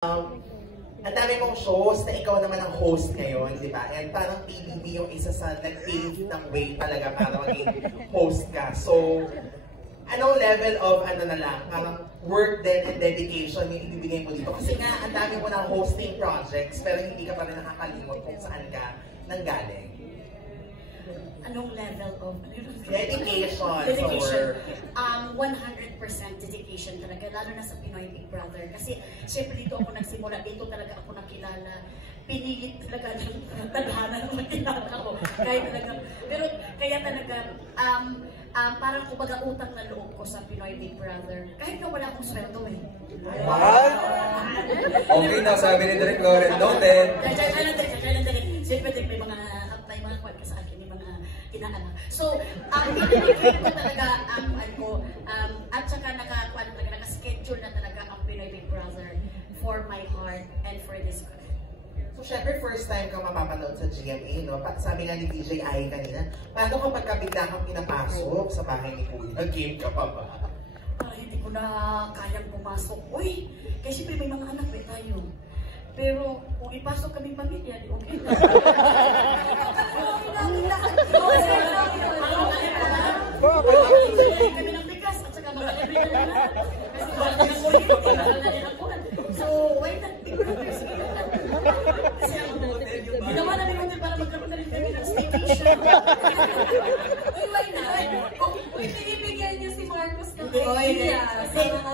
Ang dami mong shows na ikaw naman ang host ngayon, di ba? And parang PBB yung isa sa nag-pave ng way talaga para maging host ka. So, anong level of, parang work din and dedication yung ibibigay mo dito? Kasi nga, ang dami mo ng hosting projects, pero hindi ka pa rin nakakalimot kung saan ka nanggaling. Anong level of dedication? 100% dedication talaga, lalo na sa Pinoy Big Brother. Kasi siyempre dito ako nagsimula, dito talaga ako nakilala. Pinilit talaga ng tadhana na makilala ako. Kaya talaga, parang kumbaga utang na loob ko sa Pinoy Big Brother. Kahit na wala akong sweldo eh. What? Okay na, sabi ni Direk Lauren, noted. Siyempre may mga kwad ka sa akin, may mga kinaanak. So, pinipigil ko talaga at saka naka-schedule na talaga ang Pinoy Big Brother for my heart and for this country. So, syempre, first time ka mapapanood sa GMA, no? Sabi nga ni DJ Ai kanina, paano kapag bigla kang pinapasok sa bahay ni Kuya? Game ka pa ba? Hindi ko na kayang pumasok. Uy, kasi may mga anak tayo. Pero kung ipasok kaming pamilya, di okay na. Kami ng bigas at saka mga kaibigan na. So, why not? Ginawa namin natin para magkaroon na rin kami ng staycation. Uy, why not? Uy, pinibigyan niyo si Marcos ng idea.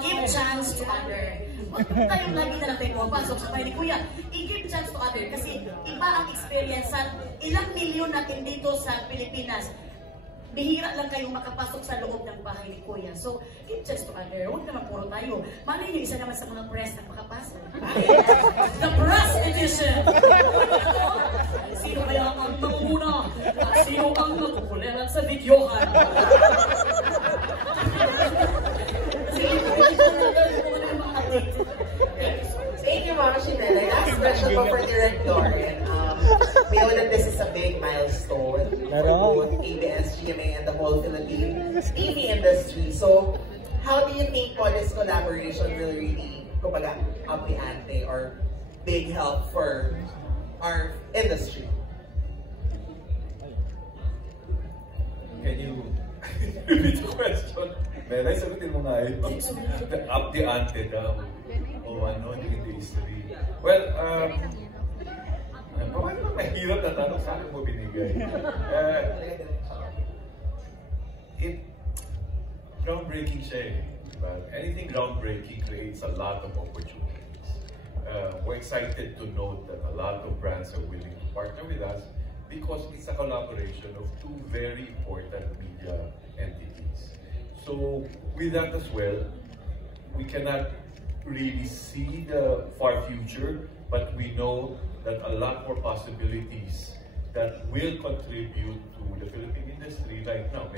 Give chance to other. Huwag tayong lagi na lang tayo pumapasok sa bahay ni Kuya. I-give chance to other kasi iba ang experience sa ilang milyon natin dito sa Pilipinas. Bihira lang kayong makapasok sa loob ng bahay ni Kuya. So, give chance to other. Huwag naman puro tayo. Malay niyo, isa naman sa mga press na makapasok. The press edition! Sino kaya ang manguna? Sino ang magkukuleran sa videohan? Thank you, Mama Chinela. Last question po for Direk Lauren. We know that this is a big milestone for both ABS, GMA, and the whole Philippine TV industry. So, how do you think po this collaboration will really, kumbaga, up the ante or big help for our industry? Can you repeat the question? Meron, sagutin mo nga yun. Up the ante daw. O ano, in the history. Well, bakit ba mahirap na tanong sa akin mo binigay? Groundbreaking siya eh. Diba? Anything groundbreaking creates a lot of opportunities. We're excited to note that a lot of brands are willing to partner with us because it's a collaboration of two very important media entities. So with that as well, we cannot really see the far future, but we know that a lot more possibilities that will contribute to the Philippine industry right now.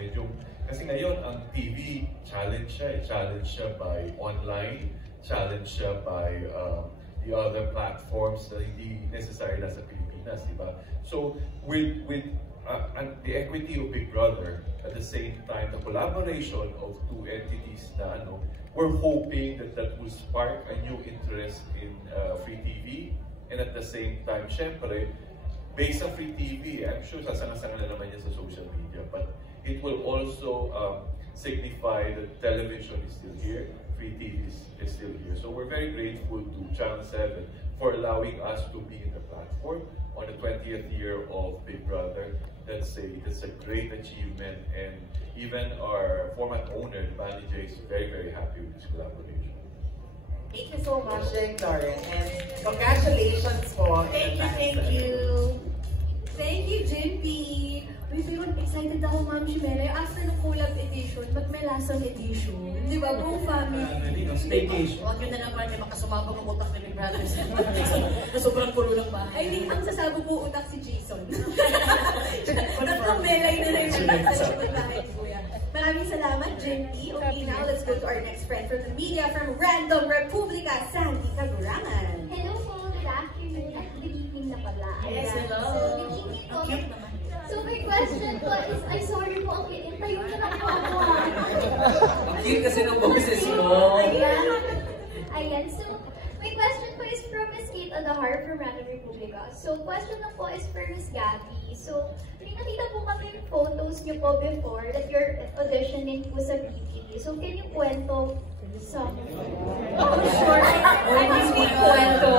Kasi ngayon, ang TV, challenge siya by online, challenge siya by the other platforms na hindi necessary na sa Pilipinas, di ba? So, with the equity of Big Brother, at the same time, the collaboration of two entities na we're hoping that will spark a new interest in free TV, and at the same time, syempre, based on free TV, I'm sure sasanga-sanga na naman yan sa social media, but it will also signify that television is still here, free TV is still here. So we're very grateful to Channel 7 for allowing us to be in the platform on the 20th year of Big Brother. That's a great achievement, and even our format owner, Manny J, is very, very happy with this collaboration. Thank you so much, Direk Lauren, and congratulations po. Thank you. Thank you, JP. Uy, pero excited ako, Ma'am Shimere. After ng collab edition, magmelasang edition. Di ba, buong family? Staycation. Huwag yun na naman yung makasumabog ang utak ni Big Brother. Na sobrang pulo ng bahay. I think ang sasabog po utak si Jason. Tatlong belay na rin sa likod bahay ni Kuya. Maraming salamat, JP. Okay, now let's go to our next friend from the media from Random Republica, Sandy Cagurangan. Hello po, good afternoon at good evening na pala. Yes, hello. So, good evening po. So, my question po is, ay sorry po, okay, tayo na lang po ako. Ang cute kasi ng boses mo. Ayan, so, my question po is Straight at the Heart from Random Republica. So, question na po is for Miss Gabby. So, nakita po kami yung photos niyo po before that you're auditioning po sa BTV. So, can you kwento some? Oh, sure. I must be kwento.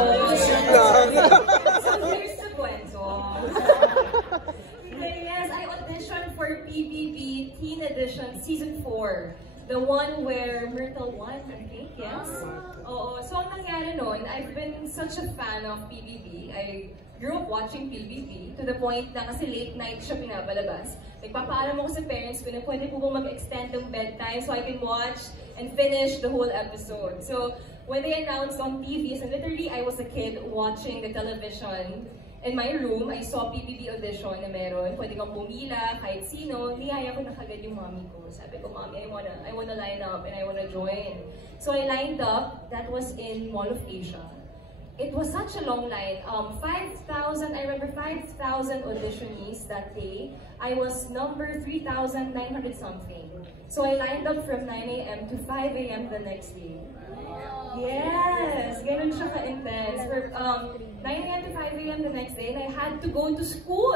So, here's the kwento. Yes, I auditioned for PBB Teen Edition Season 4. The one where Myrtle won, I think, yes? Oo. So, ang nangyari noon, I've been such a fan of PBB. I grew up watching PBB to the point na kasi late night siya pinabalabas. Nagpapaalam ako sa parents ko na pwede po bang mag-extend ng bedtime so I can watch and finish the whole episode. So, when they announced on TV, so literally I was a kid watching the television. In my room, I saw PBB audition na meron. Pwede kang pumila, kahit sino. Niyaya ko na kagad yung mommy ko. Sabi ko, Mommy, I wanna line up and I wanna join. So I lined up. That was in Mall of Asia. It was such a long line. 5,000, I remember 5,000 auditionees that day. I was number 3,900 something. So I lined up from 9 a.m. to 5 a.m. the next day. Yes, ganun siya ka-intense. 9 a.m. to 5 a.m. the next day, and I had to go to school.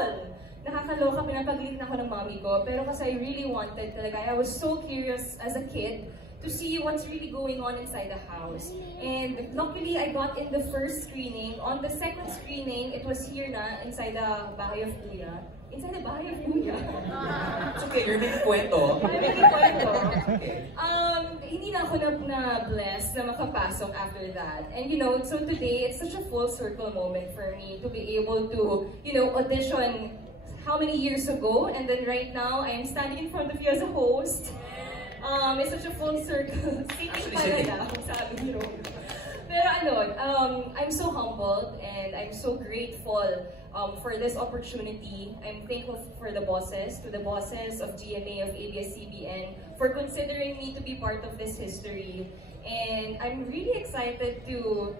Nakakaloka, pinapagalitan ako ng mommy ko. Pero kasi I really wanted talaga. I was so curious as a kid to see what's really going on inside the house. And luckily, I got in the first screening. On the second screening, it was here na, inside the Bahay of Kuya. Inside the Bahay of Kuya. It's okay, you're making kwento. I'm making kwento. Hindi na ako na-blessed na makapasok after that. And you know, so today, it's such a full circle moment for me to be able to, you know, audition how many years ago, and then right now, I am standing in front of you as a host. It's such a full circle. Sitting pala na, sabi ni Rome. Pero ano, I'm so humbled and I'm so grateful for this opportunity. I'm thankful for the bosses, to the bosses of GMA, of ABS-CBN, for considering me to be part of this history. And I'm really excited to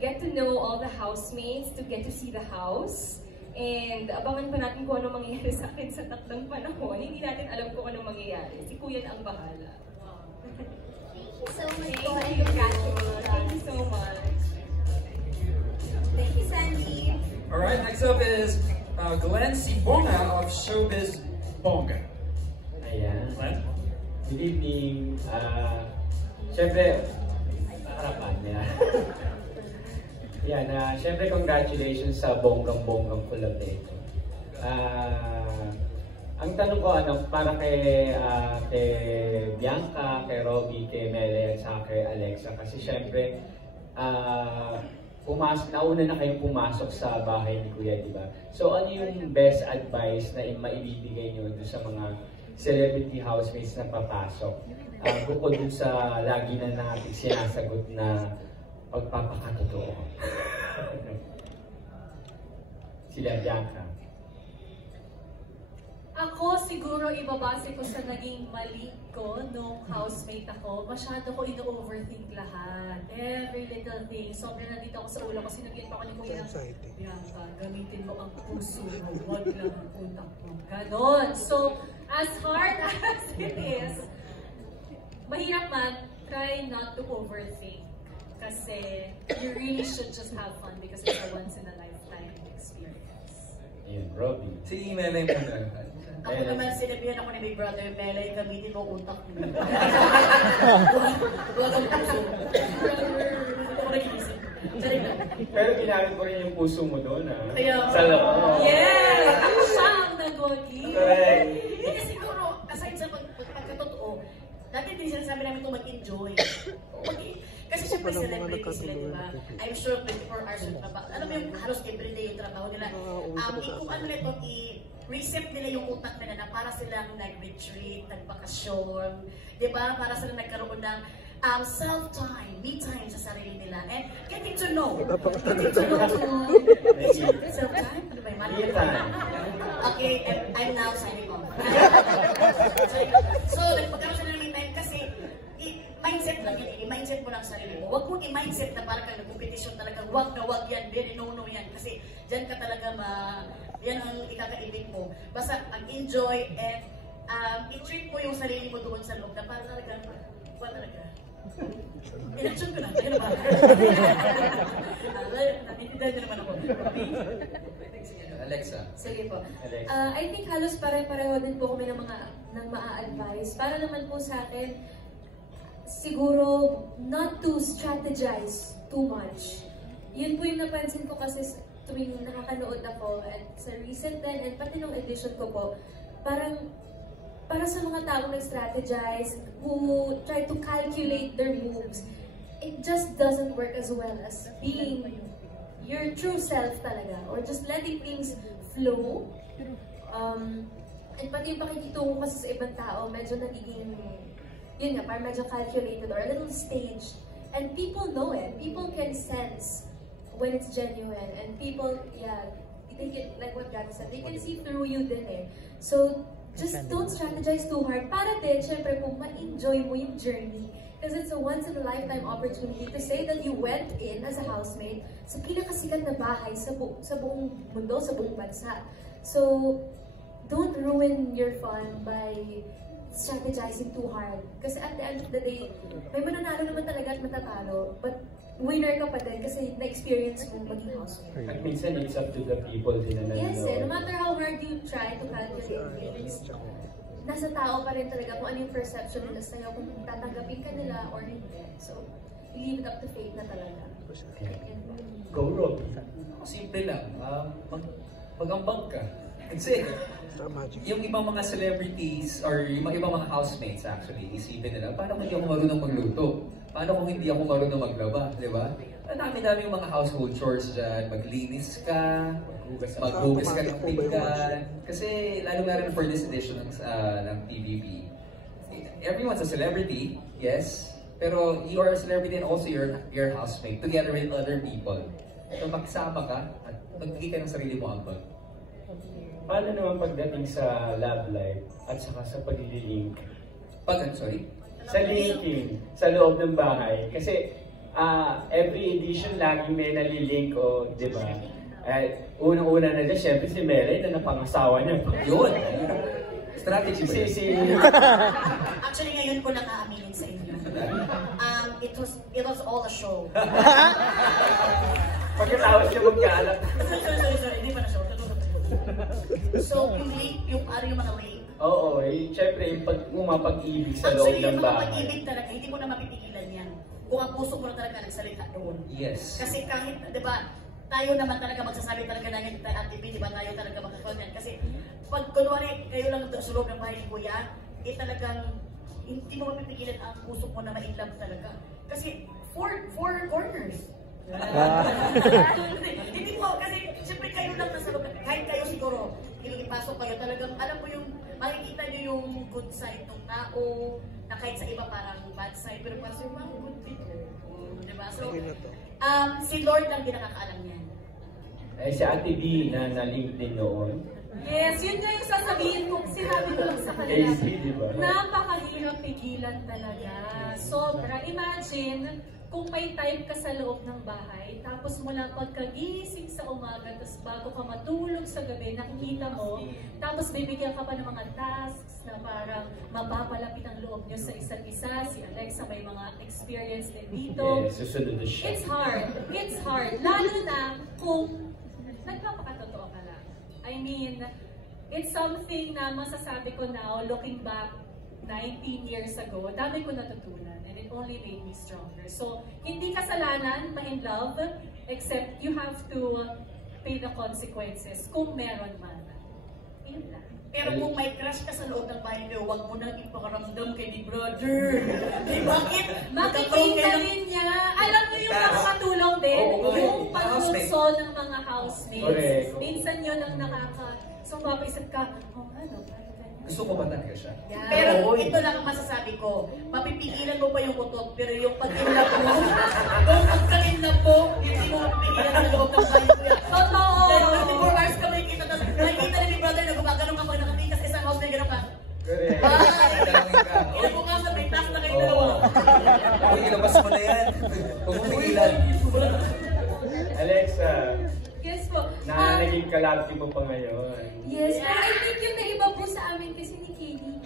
get to know all the housemates, to get to see the house. And abangan pa natin kung ano mangyayari sa akin sa takdang panahon. Hindi natin alam kung ano mangyayari. Si Kuya na ang bahala. Thank you so much po and congratulations. Thank you so much. Thank you, Sandy. Alright, next up is Glenn Sibonga of Showbiz Bonga. Ayan. Glenn? Good evening. Siyempre, harapan niya. Yan, siyempre congratulations sa bonggang-bonggang collab na ito. Ang tanong ko, para kay Bianca, kay Robby, kay Mele, at saka kay Alexa, kasi siyempre, nauna na kayong pumasok sa bahay ni Kuya, di ba? So ano yung best advice na maibibigay nyo doon sa mga celebrity housemates na papasok? Bukod dun sa lagi na natin sinasagot na pagpapakatotoo. Sila Bianca. Ako siguro ibabase ko sa naging mali ko nung housemate ako. Masyado ko ino-overthink lahat. Every little thing. Sobrang nandito ako sa ulo ko. Sinabihan pa ako ni Kuya, Bianca, gamitin mo ang puso mo. Huwag lang ang utak mo. Ganon. So, as hard as it is, mahirap man, try not to overthink. Kasi you really should just have fun because it's a once-in-a-lifetime experience. Ayan, Robby. Si Mele muna. Ako naman, sinabihan ako ni Big Brother, Mele, gamitin mo utak mo. Huwag ang puso mo. Ako nag-iisip. Pero ginamit ko rin yung puso mo doon, ha? Kaya, sa loob. Yes! Ako siya ang nagwagi. Correct. Hindi siguro, aside sa pagkatotoo, dati din sinasabi namin ito mag-enjoy. Kasi syempre celebrity sila, di ba? I'm sure 24 hours yung trabaho. Alam mo yung halos everyday yung trabaho nila. Kung ano nito, i-reset nila yung utak nila na para silang nag-retreat, nag-bakasyon, di ba? Para silang nagkaroon ng self-time, me-time sa sarili nila. And getting to know. Self-time? Ano ba yung Me-time. Okay, and I'm now signing off. So, nagpagkaroon sila ng me-time kasi mindset lang yun, i-mindset mo lang sarili mo. Huwag mong i-mindset na parang kang nag-competition talaga, wag na wag yan, very no-no yan. Kasi dyan ka talaga yan ang ikakaibig mo. Basta enjoy and i-treat mo yung sarili mo doon sa loob na parang talaga, wag talaga. Inaction ko na, ganun ba? Naiintindihan niyo naman ako. Alexa. Sige po. Alexa. I think halos pare-pareho din po kami ng maa-advise. Para naman po sa akin, siguro not to strategize too much. Yun po yung napansin ko kasi tuwing nakakanood ako at sa recent din and pati nung edition ko po, parang para sa mga taong nag-strategize, who try to calculate their moves, it just doesn't work as well as being your true self talaga, or just letting things flow. And pati yung pakikitungo kasi sa ibang tao, medyo nagiging, yun nga, parang medyo calculated or a little staged. And people know it. People can sense when it's genuine. And people, yeah, they can, like what Gabby said, they can see through you din eh. So, just don't strategize too hard. Para din, syempre, kung ma-enjoy mo yung journey. Because it's a once-in-a-lifetime opportunity to say that you went in as a housemate sa pinakasikat na bahay sa buong mundo, sa buong bansa. So, don't ruin your fun by strategizing too hard. Kasi at the end of the day, may mananalo naman talaga at matatalo. But winner ka pa din kasi na-experience mo maging housemate. At minsan, it's up to the people din na Yes, no matter how hard you try to calculate things, nasa tao pa rin talaga kung ano yung perception nila sa'yo, kung tatanggapin ka nila or hindi. So, leave it up to fate na talaga. Go, Rob. Simple lang. Mag-ambag ka. Kasi, yung ibang mga celebrities or yung ibang mga housemates actually, isipin nila, paano kung hindi ako marunong magluto? Paano kung hindi ako marunong maglaba? Di ba? Ang dami-dami yung mga household chores dyan. Maglinis ka, maghugas ka ng pinggan. Kasi, lalo na rin for this edition ng PBB, everyone's a celebrity, yes, pero you are a celebrity and also your housemate together with other people. So, makisama ka at magbigay ka ng sarili mo ambag. Paano naman pagdating sa love life at saka sa pag-link? Sorry? Sa linking, sa loob ng bahay. Kasi every edition lagi may nalilink o, di ba? Unang-una na dyan, syempre si Mary na napangasawa niya. Yun! Strategy ba yun? Actually, ngayon ko lang aaminin sa inyo. It was all a show. Pagkatapos niya magkaanak. Sorry, hindi pa na show. So, yung link, yung mga link. Oo, syempre yung mapag-ibig sa loob Actually, ng yung mga bahay. pag-ibig talaga, hindi mo na mapipigilan yan. Kung ang puso mo na talaga nagsalita doon. Yes. Kasi kahit, di ba, tayo naman talaga magsasabi talaga na yan, Ate B, di ba tayo talaga magkakon yan. Kasi pag kunwari kayo lang sa loob ng bahay ni Kuya, talagang hindi mo mapipigilan ang puso mo na ma-inlove talaga. Kasi four corners. Hindi mo, kasi siyempre kayo lang nasa loob, kahit kayo siguro, ipasok kayo talagang, alam mo yung, makikita nyo yung good side ng tao, na kahit sa iba parang bad side, pero parang yung mga good people. Diba? So, si Lord lang din nakakaalam yan. Si Ate B na na-link din noon. Yes, yun nga yung sasabihin ko, sinabi ko lang sa kanila. AC, di ba? Napakahirap pigilan talaga. Sobra. Imagine, kung may time ka sa loob ng bahay, tapos mula pagkagising sa umaga, tapos bago ka matulog sa gabi, nakikita mo, tapos bibigyan ka pa ng mga tasks na parang mapapalapit ang loob nyo sa isa't isa. Si Alexa may mga experience din dito. Yes, susunod na siya. It's hard. It's hard. Lalo na kung nagpapakatotoo ka lang. I mean, it's something na masasabi ko now, looking back 19 years ago, dami ko natutunan. And it only made me stronger. So, hindi kasalanan ma-in love, except you have to pay the consequences kung meron man. Yun lang. Pero kung may crush ka sa loob ng bahay niyo, huwag mo nang ipakaramdam kay ni brother. Bakit? Makikita rin niya. Alam mo yung makakatulong din, yung pag-lukso ng mga housemates. Minsan yun ang so mapaisip ka, ano, gusto ko ba talaga siya? Pero ito lang ang masasabi ko, mapipigilan mo pa yung utot, pero yung pag-inlove mo, kung pagka-inlove mo, hindi mo mapipigilan sa loob ng bahay ko yan. Totoo! Then 24 hours ka may kita na ni brother na gumaganong ka pag nakatingin sa isang house na gano'n ka. Kinabukasan, may task na kayo dalawa. Uy, ilabas mo na yan. Huwag mo pigilan. Alexa, yes po. naging kalapti mo pa ngayon. Yes, pero I think yung naiba po sa amin kasi ni Katie,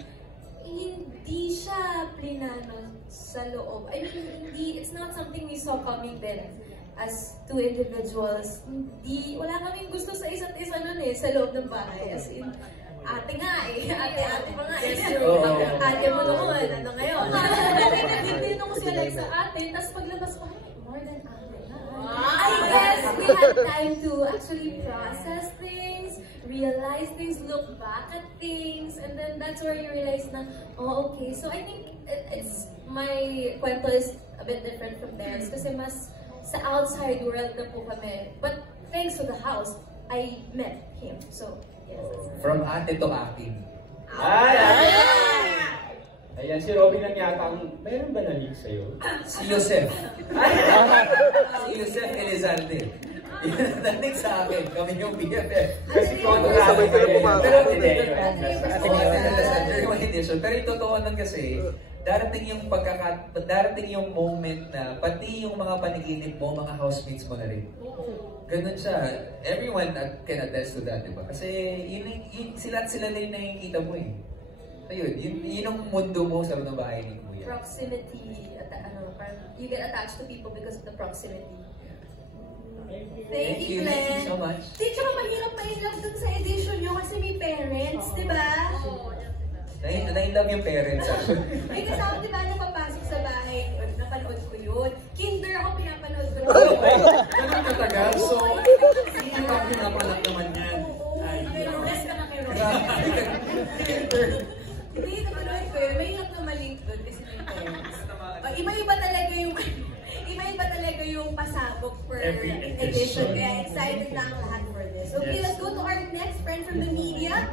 hindi siya plinano sa loob. I mean, it's not something we saw coming din. as two individuals, wala kaming gusto sa isa't isa nun sa loob ng bahay. As in, ate nga ate pa nga ate mo noon, ano ngayon? Hindi nung sila sa ate, tapos paglabas pa, more than ate na. I guess we had time to actually process things, realize things, look back at things, and then that's where you realize na, oh, okay. So I think my kwento is a bit different from theirs kasi mas sa outside world na po kami. But thanks to the house, I met him. So, yes. From ate to aking. Ayan, si Robin lang yata meron ba na-leak sa'yo? Si Joseph. Si Joseph Elizalde. Nanik sa akin, kami yung BFF. Kasi kung sabay kayo pumasok. Pero yung totoo lang kasi, darating yung moment na pati yung mga paniginip mo, mga housemates mo na rin. Ganun siya. Everyone can attest to that, diba? Kasi sila na yung nakikita mo eh. Ayun, yun ang mundo mo sa mga bahay ni Kuya. Proximity, you get attached to people because of the proximity. Thank you, Glenn. Thank you so much. Tsaka mahirap dun sa edition nyo kasi may parents, di ba? Na-love yung parents. May kasama, di ba, napapasok sa bahay, napanood ko yun. Kinder ako, pinapanood ko yun. Ganun katagal, so sino ang pinapanak naman yan? Rest ka na kay Ron. Hindi, napanood ko yun. Mahirap na malink doon kasi may parents. Iba-iba talaga yung pasabog per edition. Kaya excited na ang lahat for this. Okay, let's go to our next friend from the media.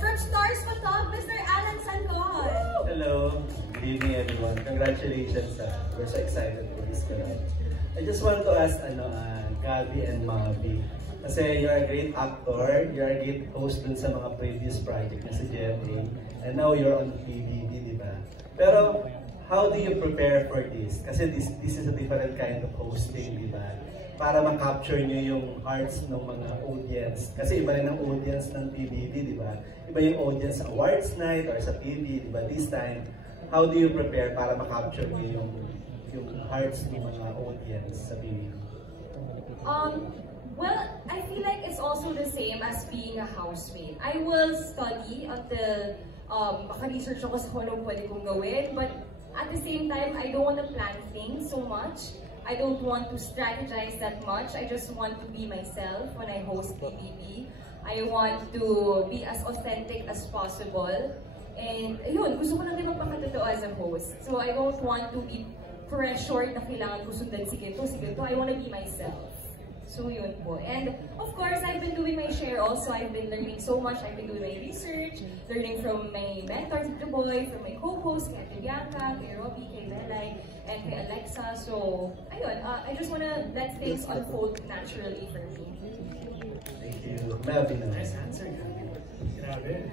From Stars Patog, Mr. Alan Sancon. Hello, good evening everyone. Congratulations, we're so excited for this tonight. I just want to ask Gabby and Mavi, kasi you're a great actor, you're a great host dun sa mga previous project na si GMA, and now you're on PBB, di ba? Pero how do you prepare for this? Kasi this is a different kind of hosting, di ba? Para ma-capture nyo yung hearts ng mga audience. Kasi iba rin ang audience ng PBB, di ba? Iba yung audience sa awards night or sa TV, di ba? This time, how do you prepare para ma-capture nyo yung hearts ng mga audience sa PBB? Well, I feel like it's also the same as being a housemate. I will study until maka-research ako sa kung anong pwede kong gawin, but at the same time, I don't want to plan things so much. I don't want to strategize that much. I just want to be myself when I host PBB. I want to be as authentic as possible. And ayun, gusto ko lang din magpakatotoo as a host. So I don't want to be pressured na kailangan ko sundan si ganito. I want to be myself. So yun po. And of course, I've been doing my share also. I've been learning so much. I've been doing my research, learning from my mentors, the boy, from my co-hosts, kay Bianca, kay Robbie, kay Lelay, and kay Alexa. So, ayun, I just wanna let things unfold naturally for me. Thank you. Mavi na. Nice answer, Gabby. Grabe.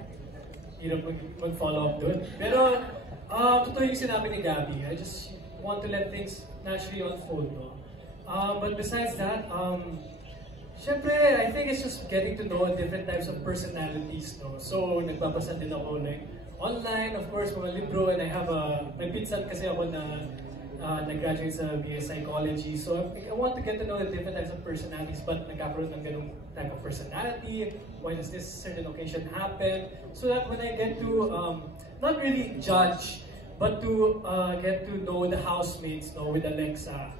Hirap mag-follow up doon. Pero, totoo yung sinabi ni Gabby. I just want to let things naturally unfold, no? But besides that, syempre, I think it's just getting to know different types of personalities, no? So, nagbabasa din ako like online, of course, mga libro, and I have may pinsan kasi ako na nag-graduate sa BS Psychology. So, I want to get to know the different types of personalities, but nagkakaroon ng ganung type of personality, why does this certain occasion happen, so that when I get to, not really judge, but to get to know the housemates, no, with Alexa,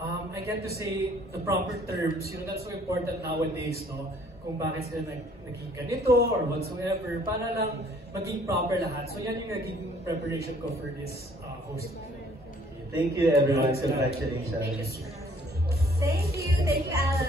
I get to say the proper terms, you know, that's so important nowadays, no? Kung bakit sila naging ganito or whatsoever, para lang maging proper lahat. So yan yung naging preparation ko for this hosting. Thank you everyone, congratulations. Thank you, Alan.